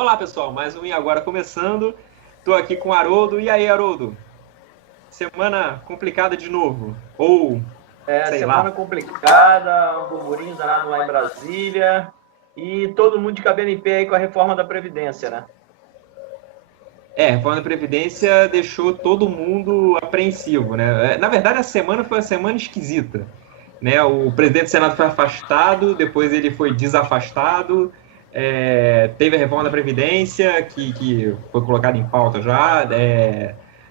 Olá, pessoal, mais um E Agora começando. Estou aqui com o Haroldo. E aí, Haroldo? Semana complicada de novo? Ou, sei Semana lá. complicada, um burburinho danado lá em Brasília e todo mundo de cabelo em pé aí com a reforma da Previdência, né? A reforma da Previdência deixou todo mundo apreensivo, né? Na verdade, a semana foi uma semana esquisita, né? O presidente do Senado foi afastado, depois ele foi desafastado, teve a reforma da Previdência, que foi colocada em pauta já,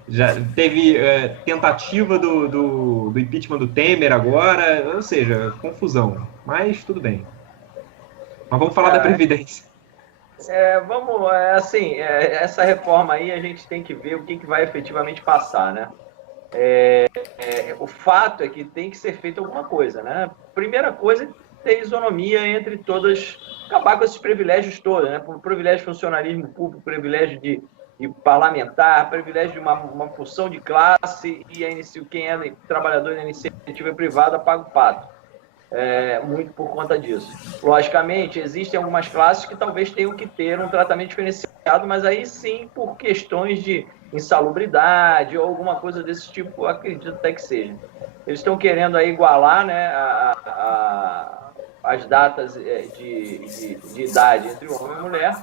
já teve tentativa do impeachment do Temer agora, ou seja, confusão, mas tudo bem. Mas vamos falar da É, Previdência. essa reforma aí a gente tem que ver o que vai efetivamente passar, né? O fato é que tem que ser feita alguma coisa, né? Primeira coisa é ter isonomia entre todas, acabar com esses privilégios todos, né? Por privilégio de funcionalismo público, privilégio de parlamentar, privilégio de uma função de classe e quem é trabalhador da iniciativa privada paga o pato. Muito por conta disso. Logicamente, existem algumas classes que talvez tenham que ter um tratamento diferenciado, mas aí sim por questões de insalubridade ou alguma coisa desse tipo, acredito até que seja. Eles estão querendo aí igualar, né, as datas de idade entre homem e mulher.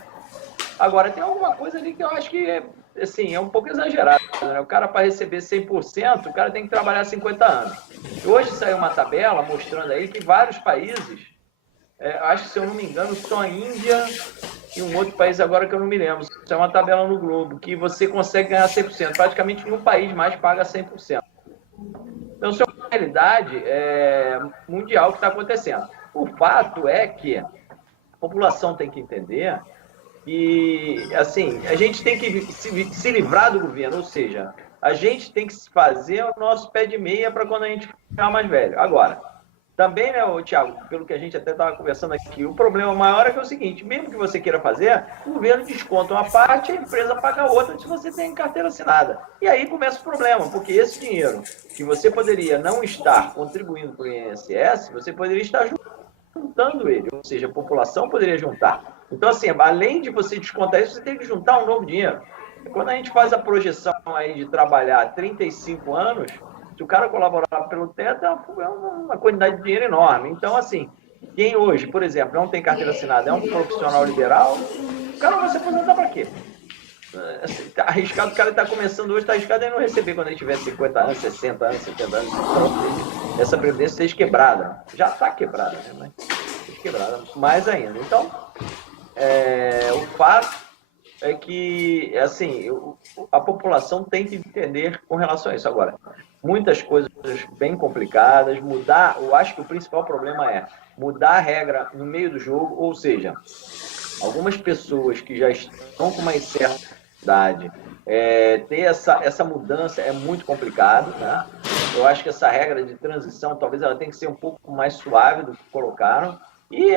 Agora, tem alguma coisa ali que eu acho que assim, é um pouco exagerado, né? O cara, para receber 100%, o cara tem que trabalhar 50 anos. Hoje saiu uma tabela mostrando aí que vários países, acho que, se eu não me engano, só a Índia e um outro país agora que eu não me lembro. Isso é uma tabela no Globo, que você consegue ganhar 100%. Praticamente nenhum país mais paga 100%. Então, isso é uma realidade mundial que está acontecendo. O fato é que a população tem que entender e, assim, a gente tem que se livrar do governo, ou seja, a gente tem que fazer o nosso pé de meia para quando a gente ficar mais velho. Agora, também, né, Thiago, pelo que a gente até estava conversando aqui, o problema maior é que é o seguinte, mesmo que você queira fazer, o governo desconta uma parte e a empresa paga a outra se você tem carteira assinada. E aí começa o problema, porque esse dinheiro que você poderia não estar contribuindo para o INSS, você poderia estar juntando ele, ou seja, a população poderia juntar. Então, assim, além de você descontar isso, você tem que juntar um novo dinheiro. Quando a gente faz a projeção aí de trabalhar 35 anos, se o cara colaborar pelo teto, é uma quantidade de dinheiro enorme. Então, assim, quem hoje, por exemplo, não tem carteira assinada, é um profissional liberal, o cara vai se aposentar para quê? Assim, tá arriscado, o cara está começando hoje, está arriscado ele não receber quando ele tiver 50 anos, 60 anos, 70 anos. Então, essa previdência seja quebrada. Já está quebrada, né? Mas seja quebrada mais ainda. Então, o fato é que, assim, a população tem que entender com relação a isso. Agora, muitas coisas bem complicadas, eu acho que o principal problema é mudar a regra no meio do jogo, ou seja, algumas pessoas que já estão com uma certa idade, ter essa mudança é muito complicado, né? Eu acho que essa regra de transição, talvez ela tenha que ser um pouco mais suave do que colocaram, e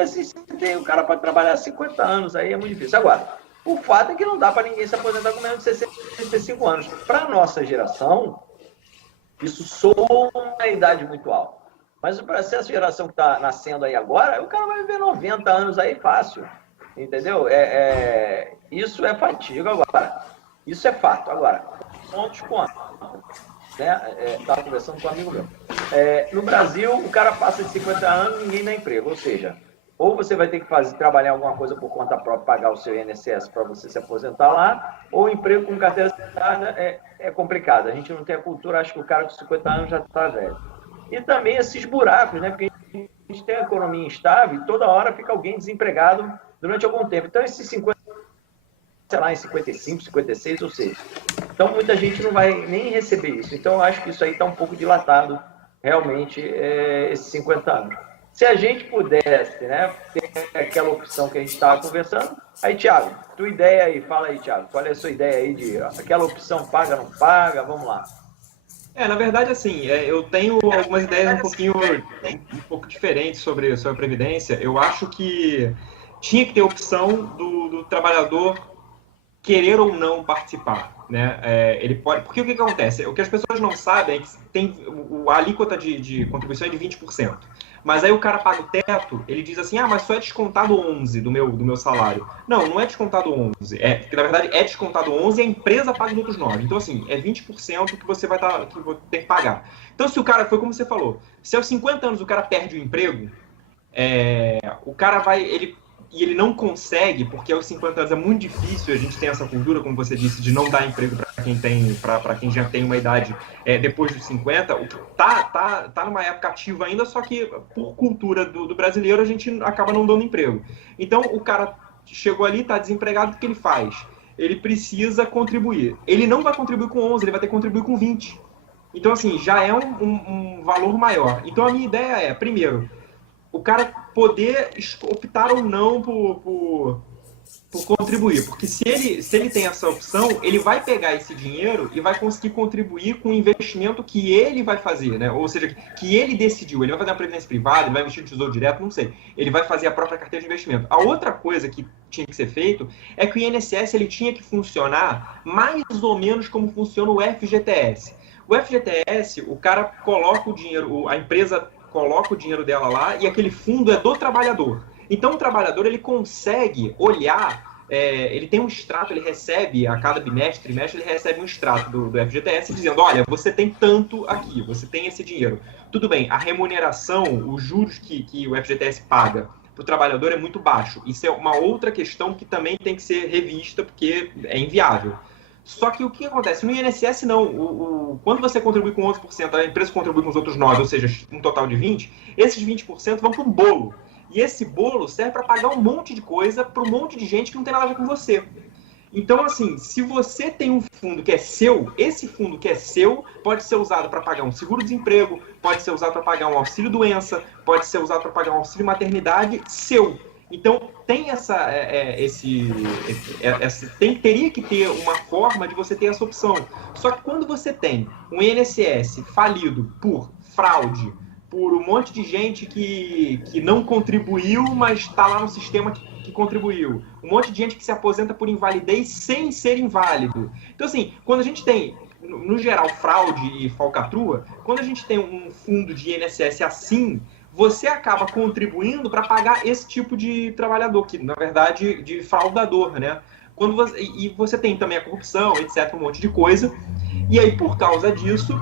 o cara pode trabalhar 50 anos, aí é muito difícil. Agora, o fato é que não dá para ninguém se aposentar com menos de 65 anos. Para a nossa geração, isso soa uma idade muito alta. Mas para essa geração que está nascendo aí agora, o cara vai viver 90 anos aí fácil. Entendeu? Isso é fatiga agora. Isso é fato. Agora, pontos quanto? Estava conversando com um amigo meu. No Brasil, o cara passa de 50 anos e ninguém dá emprego. Ou seja, ou você vai ter que trabalhar alguma coisa por conta própria, pagar o seu INSS para você se aposentar lá, ou emprego com carteira assinada é complicado. A gente não tem a cultura, acho que o cara com 50 anos já está velho. E também esses buracos, né? Porque a gente tem a economia instável e toda hora fica alguém desempregado durante algum tempo. Então, esses 50, sei lá, em 55, 56, ou seja. Então, muita gente não vai nem receber isso. Então, eu acho que isso aí está um pouco dilatado, realmente, esses 50 anos. Se a gente pudesse, né, ter aquela opção que a gente estava conversando, aí, Thiago, tua ideia aí, fala aí, Thiago, qual é a sua ideia aí de aquela opção paga, não paga, vamos lá. Na verdade, assim, eu tenho algumas ideias um pouco diferentes sobre a Previdência. Eu acho que tinha que ter opção do trabalhador querer ou não participar, né? Ele pode, porque o que acontece? O que as pessoas não sabem é que tem a alíquota de contribuição é de 20%. Mas aí o cara paga o teto, ele diz assim, mas só é descontado 11 do meu salário. Não, não é descontado 11. Porque, na verdade, é descontado 11 e a empresa paga os outros 9. Então, assim, é 20% que você vai ter que pagar. Então, se o cara, foi como você falou, se aos 50 anos o cara perde o emprego, o cara vai, ele não consegue, porque aos 50 anos é muito difícil, a gente tem essa cultura, como você disse, de não dar emprego para quem já tem uma idade depois dos 50, tá numa época ativa ainda, só que por cultura do brasileiro a gente acaba não dando emprego. Então o cara chegou ali, tá desempregado, o que ele faz? Ele precisa contribuir. Ele não vai contribuir com 11, ele vai ter que contribuir com 20. Então, assim, já é um valor maior. Então, a minha ideia é, primeiro, o cara poder optar ou não por contribuir. Porque se ele tem essa opção, ele vai pegar esse dinheiro e vai conseguir contribuir com o investimento que ele vai fazer, né? Ou seja, que ele decidiu. Ele vai fazer uma previdência privada, ele vai investir no tesouro direto, não sei. Ele vai fazer a própria carteira de investimento. A outra coisa que tinha que ser feito é que o INSS ele tinha que funcionar mais ou menos como funciona o FGTS. O FGTS, o cara coloca o dinheiro, a empresa coloca o dinheiro dela lá e aquele fundo é do trabalhador. Então, o trabalhador ele consegue olhar, ele tem um extrato, ele recebe a cada bimestre, trimestre, ele recebe um extrato do FGTS dizendo, olha, você tem tanto aqui, você tem esse dinheiro. Tudo bem, a remuneração, os juros que o FGTS paga para o trabalhador é muito baixo. Isso é uma outra questão que também tem que ser revista, porque é inviável. Só que o que acontece? No INSS, não. Quando você contribui com 11%, a empresa contribui com os outros 9%, ou seja, um total de 20%, esses 20% vão para um bolo. E esse bolo serve para pagar um monte de coisa para um monte de gente que não tem nada a ver com você. Então, assim, se você tem um fundo que é seu, esse fundo que é seu pode ser usado para pagar um seguro-desemprego, pode ser usado para pagar um auxílio-doença, pode ser usado para pagar um auxílio-maternidade seu. Então, tem teria que ter uma forma de você ter essa opção. Só que quando você tem um INSS falido por fraude, por um monte de gente que não contribuiu, mas está lá no sistema que contribuiu. Um monte de gente que se aposenta por invalidez sem ser inválido. Então, assim, quando a gente tem, no geral, fraude e falcatrua, quando a gente tem um fundo de INSS assim, você acaba contribuindo para pagar esse tipo de trabalhador, que, na verdade, de fraudador, né? E você tem também a corrupção, etc., um monte de coisa. E aí, por causa disso,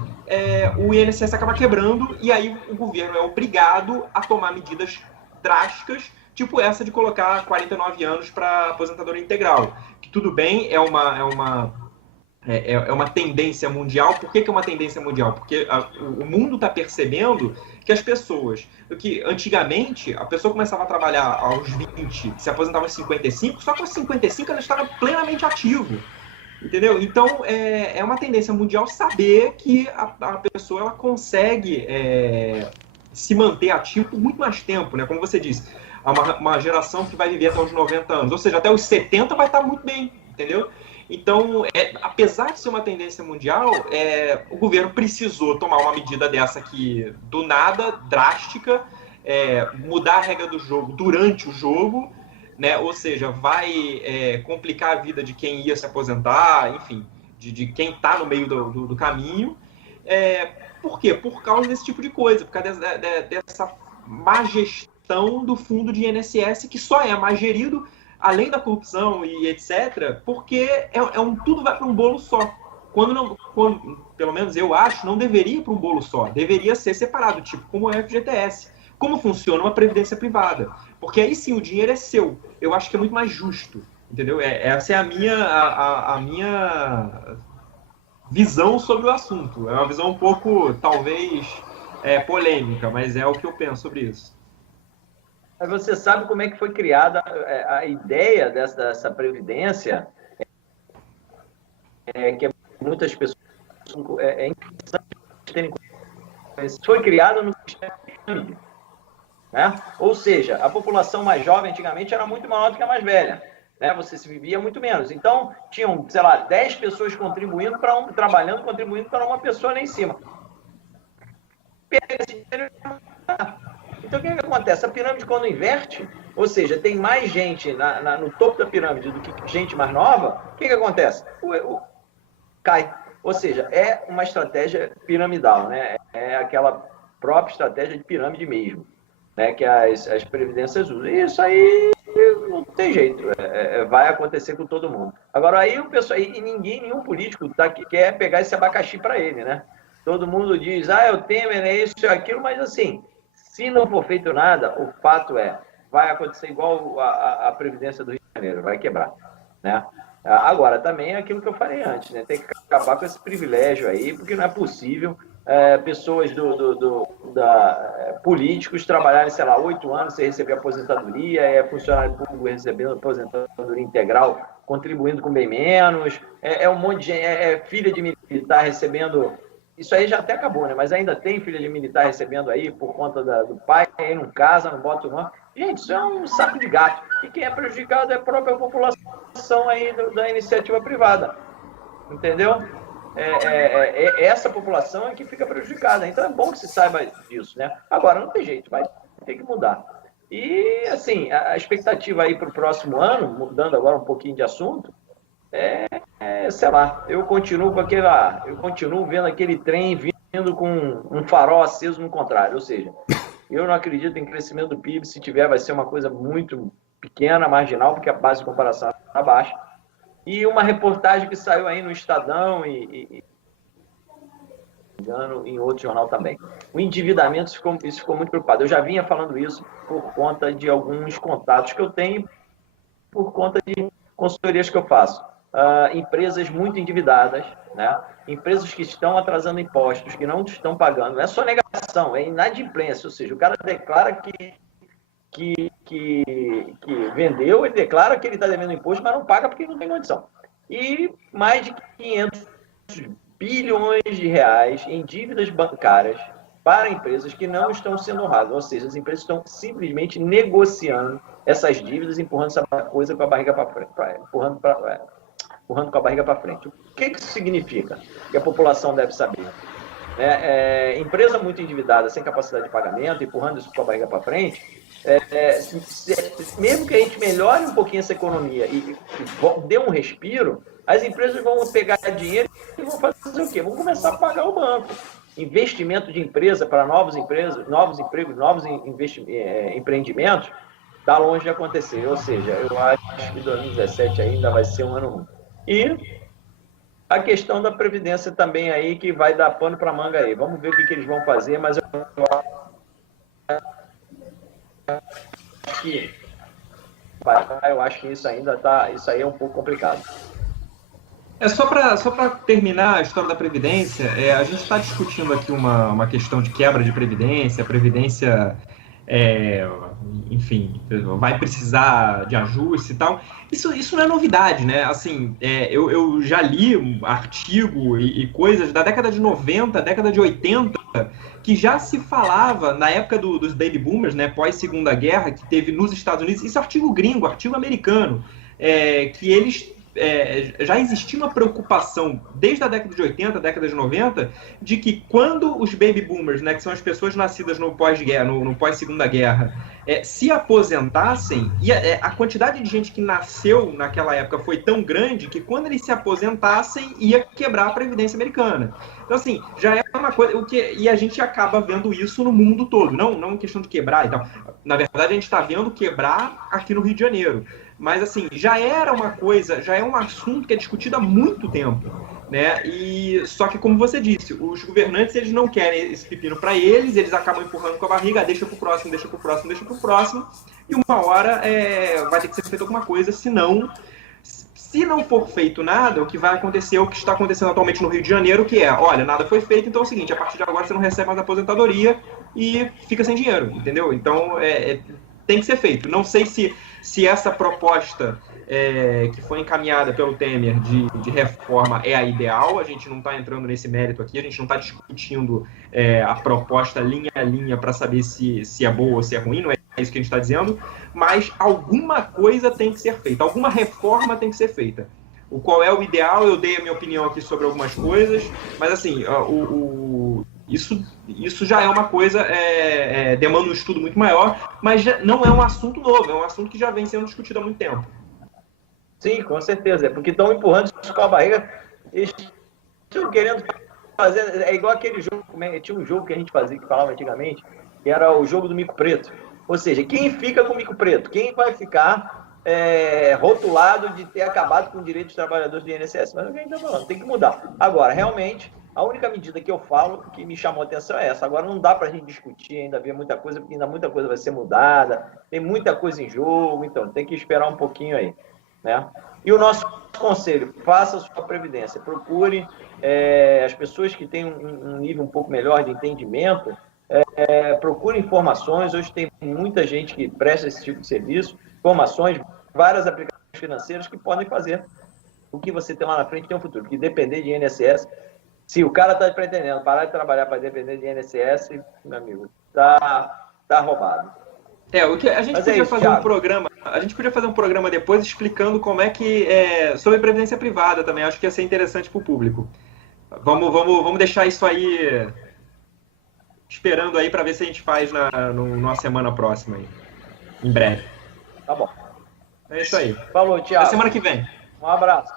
o INSS acaba quebrando e aí o governo é obrigado a tomar medidas drásticas, tipo essa de colocar 49 anos para aposentadoria integral. Que tudo bem, é uma tendência mundial. Por que é uma tendência mundial? Porque o mundo está percebendo que as pessoas, que antigamente a pessoa começava a trabalhar aos 20, se aposentava aos 55, só que aos 55 ela estava plenamente ativo. Entendeu? Então, é uma tendência mundial saber que a pessoa ela consegue se manter ativo por muito mais tempo, né? Como você disse, uma geração que vai viver até os 90 anos, ou seja, até os 70 vai estar muito bem, entendeu? Então, apesar de ser uma tendência mundial, o governo precisou tomar uma medida dessa que, do nada, drástica, mudar a regra do jogo durante o jogo, né? Ou seja, vai complicar a vida de quem ia se aposentar, enfim, de quem está no meio do caminho. Por quê? Por causa desse tipo de coisa, por causa dessa má gestão do fundo de INSS, que só é mais gerido, além da corrupção e etc., porque tudo vai para um bolo só. Quando, pelo menos eu acho, não deveria ir para um bolo só, deveria ser separado, tipo como é o FGTS. Como funciona uma previdência privada? Porque aí sim o dinheiro é seu. Eu acho que é muito mais justo, entendeu? Essa é a minha visão sobre o assunto. É uma visão um pouco, talvez, polêmica, mas é o que eu penso sobre isso. Mas você sabe como é que foi criada a ideia dessa previdência? Que muitas pessoas é interessante terem conhecido. Foi criada no sistema pirâmide. Né? Ou seja, a população mais jovem antigamente era muito maior do que a mais velha, né? Você se vivia muito menos. Então, tinham, sei lá, 10 pessoas contribuindo trabalhando, contribuindo para uma pessoa lá em cima. Então, o que acontece? A pirâmide, quando inverte, ou seja, tem mais gente no topo da pirâmide do que gente mais nova, o que acontece? Cai. Ou seja, é uma estratégia piramidal, né? É aquela própria estratégia de pirâmide mesmo. né, que as previdências usam. E isso aí não tem jeito, vai acontecer com todo mundo. Agora, aí o pessoal, e nenhum político que quer pegar esse abacaxi para ele, né? Todo mundo diz, eu Temer, é isso e aquilo, mas assim, se não for feito nada, o fato vai acontecer igual a Previdência do Rio de Janeiro, vai quebrar, né? Agora, também é aquilo que eu falei antes, né? Tem que acabar com esse privilégio aí, porque não é possível pessoas políticos trabalharem, sei lá, 8 anos sem receber aposentadoria, funcionário público recebendo aposentadoria integral, contribuindo com bem menos, um monte de gente, filha de militar recebendo. Isso aí já até acabou, né? Mas ainda tem filha de militar recebendo aí por conta do pai, aí não casa, não bota o nome. Gente, isso é um saco de gato. E quem é prejudicado é a própria população aí da iniciativa privada. Entendeu? Essa população é que fica prejudicada. Então é bom que se saiba disso, né? Agora, não tem jeito, vai ter que mudar. E, assim, a expectativa aí para o próximo ano, mudando agora um pouquinho de assunto, sei lá, eu continuo vendo aquele trem vindo com um farol aceso no contrário, ou seja, eu não acredito em crescimento do PIB, se tiver vai ser uma coisa muito pequena, marginal, porque a base de comparação está baixa. E uma reportagem que saiu aí no Estadão e em outro jornal também. O endividamento, isso ficou muito preocupado. Eu já vinha falando isso por conta de alguns contatos que eu tenho, por conta de consultorias que eu faço. Empresas muito endividadas, né? Empresas que estão atrasando impostos, que não estão pagando. Não é só negação, é inadimplência. Ou seja, o cara declara que vendeu, ele declara que ele está devendo imposto, mas não paga porque não tem condição. E mais de 500 bilhões de reais em dívidas bancárias para empresas que não estão sendo honradas. Ou seja, as empresas estão simplesmente negociando essas dívidas, empurrando essa coisa com a barriga para frente, empurrando com a barriga para frente. O que isso significa? Que a população deve saber. Empresa muito endividada, sem capacidade de pagamento, empurrando isso com a barriga para frente, mesmo que a gente melhore um pouquinho essa economia e dê um respiro, as empresas vão pegar dinheiro e vão fazer o quê? Vão começar a pagar o banco. Investimento de empresa para novos empregos, novos empreendimentos, está longe de acontecer. Ou seja, eu acho que 2017 ainda vai ser um ano ruim. E a questão da Previdência também aí, que vai dar pano para manga aí. Vamos ver o que eles vão fazer, mas eu acho que isso aí é um pouco complicado. Só para terminar a história da Previdência, a gente está discutindo aqui uma questão de quebra de Previdência, a Previdência, enfim, vai precisar de ajuste e tal. Isso não é novidade, né? Assim, eu já li um artigo e coisas da década de 90, década de 80, que já se falava, na época dos baby boomers, né, pós-Segunda Guerra, que teve nos Estados Unidos, isso é artigo gringo, artigo americano, que eles... já existia uma preocupação desde a década de 80, década de 90, de que quando os baby boomers, né, que são as pessoas nascidas no pós-guerra, no pós-segunda guerra, se aposentassem, e a quantidade de gente que nasceu naquela época foi tão grande que quando eles se aposentassem ia quebrar a Previdência americana. Então, assim, já é uma coisa... E a gente acaba vendo isso no mundo todo, não em questão de quebrar e tal. Na verdade, a gente está vendo quebrar aqui no Rio de Janeiro. Mas, assim, já era uma coisa, já é um assunto que é discutido há muito tempo, né? E só que, como você disse, os governantes, eles não querem esse pepino para eles acabam empurrando com a barriga, deixa pro próximo, e uma hora vai ter que ser feita alguma coisa, senão, se não for feito nada, o que vai acontecer é o que está acontecendo atualmente no Rio de Janeiro, que olha, nada foi feito, então é o seguinte, a partir de agora você não recebe mais aposentadoria e fica sem dinheiro, entendeu? Então, tem que ser feito. Não sei se essa proposta que foi encaminhada pelo Temer de reforma é a ideal, a gente não está entrando nesse mérito aqui, a gente não está discutindo a proposta linha a linha para saber se é boa ou se é ruim, não é isso que a gente está dizendo, mas alguma coisa tem que ser feita, alguma reforma tem que ser feita. Qual é o ideal? Eu dei a minha opinião aqui sobre algumas coisas, mas assim, isso já é uma coisa, demanda um estudo muito maior, mas não é um assunto novo, é um assunto que já vem sendo discutido há muito tempo. Sim, com certeza, porque estão empurrando isso com a barriga, eles estão querendo fazer, igual aquele jogo, tinha um jogo que a gente fazia, que falava antigamente, que era o jogo do mico preto. Ou seja, quem fica com o mico preto? Quem vai ficar rotulado de ter acabado com o direito dos trabalhadores do INSS? Mas o que a gente está falando? Tem que mudar. Agora, realmente, a única medida que eu falo, que me chamou a atenção é essa. Agora, não dá para a gente discutir, ainda ver muita coisa, porque ainda muita coisa vai ser mudada, tem muita coisa em jogo, então tem que esperar um pouquinho aí, né? E o nosso conselho, faça a sua previdência, procure as pessoas que têm um nível um pouco melhor de entendimento, procure informações. Hoje tem muita gente que presta esse tipo de serviço, informações, várias aplicações financeiras que podem fazer o que você tem lá na frente tem um futuro, porque depender de INSS, se o cara está pretendendo parar de trabalhar para depender de INSS, meu amigo, tá roubado. O que a gente podia fazer um programa, a gente podia fazer um programa depois explicando como é que sobre previdência privada também. Acho que ia ser interessante para o público. Vamos deixar isso aí esperando aí para ver se a gente faz numa semana próxima aí, em breve. Tá bom. É isso aí. Falou, Thiago. Até semana que vem. Um abraço.